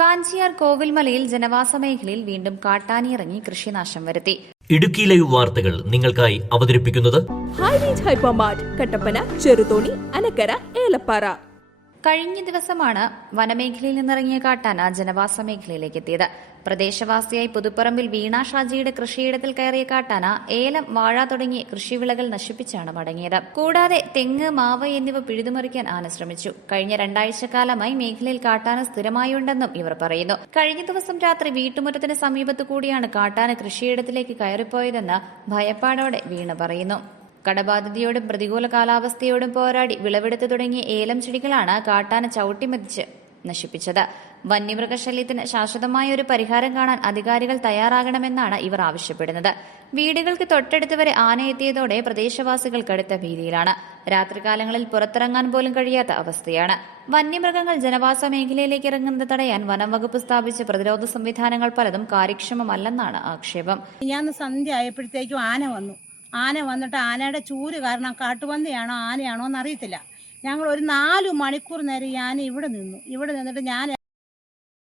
കാഞ്ചിയാർ കോവിൽമലയിൽ ജനവാസ മേഖലയിൽ വീണ്ടും കാട്ടാനിയിറങ്ങി കൃഷിനാശം വരുത്തി. ഇടുക്കി ലൈവ് വാർത്തകൾ നിങ്ങൾക്കായി അവതരിപ്പിക്കുന്നത് ഹൈറേഞ്ച് ഹൈപ്പർമാർട്ട് കട്ടപ്പന, ചെറുതോണി, അനക്കര, ഏലപ്പാറ. കഴിഞ്ഞ ദിവസമാണ് വനമേഖലയിൽ നിന്നിറങ്ങിയ കാട്ടാന ജനവാസ മേഖലയിലേക്ക് എത്തിയത്. പ്രദേശവാസിയായി പുതുപ്പറമ്പിൽ വീണ ഷാജിയുടെ കൃഷിയിടത്തിൽ കയറിയ കാട്ടാന ഏലം, വാഴ തുടങ്ങിയ കൃഷിവിളകൾ നശിപ്പിച്ചാണ് മടങ്ങിയത്. കൂടാതെ തെങ്ങ്, മാവ് എന്നിവ പിഴുതുമറിക്കാൻ ആന ശ്രമിച്ചു. കഴിഞ്ഞ 2 ആഴ്ചക്കാലമായി മേഖലയിൽ കാട്ടാന സ്ഥിരമായുണ്ടെന്നും ഇവർ പറയുന്നു. കഴിഞ്ഞ ദിവസം രാത്രി വീട്ടുമുറ്റത്തിന് സമീപത്തു കൂടിയാണ് കാട്ടാന കൃഷിയിടത്തിലേക്ക് കയറിപ്പോയതെന്ന് ഭയപ്പാടോടെ വീണ പറയുന്നു. കടബാധ്യതയോടും പ്രതികൂല കാലാവസ്ഥയോടും പോരാടി വിളവെടുത്തു തുടങ്ങിയ ഏലം ചെടികളാണ് കാട്ടാന ചവിട്ടിമെതിച്ച് നശിപ്പിച്ചത്. വന്യമൃഗശല്യത്തിന് ശാശ്വതമായ ഒരു പരിഹാരം കാണാൻ അധികാരികൾ തയ്യാറാകണമെന്നാണ് ഇവർ ആവശ്യപ്പെടുന്നത്. വീടുകൾക്ക് തൊട്ടടുത്ത് വരെ ആന എത്തിയതോടെ പ്രദേശവാസികൾ കടുത്ത ഭീതിയിലാണ്. രാത്രികാലങ്ങളിൽ പുറത്തിറങ്ങാൻ പോലും കഴിയാത്ത അവസ്ഥയാണ്. വന്യമൃഗങ്ങൾ ജനവാസ മേഖലയിലേക്ക് ഇറങ്ങുന്നത് തടയാൻ വനം വകുപ്പ് സ്ഥാപിച്ച പ്രതിരോധ സംവിധാനങ്ങൾ പലതും കാര്യക്ഷമമല്ലെന്നാണ് ആക്ഷേപം. ഞാൻ സന്ധ്യ ആയപ്പോഴത്തേക്കും ആന വന്നിട്ട് ആനയുടെ ചൂര് കാരണം കാട്ടുപന്നിയാണോ ആനയാണോ എന്നറിയത്തില്ല. ഞങ്ങൾ ഒരു 4 മണിക്കൂർ നേരം ഞാൻ ഇവിടെ നിന്നിട്ട് ഞാൻ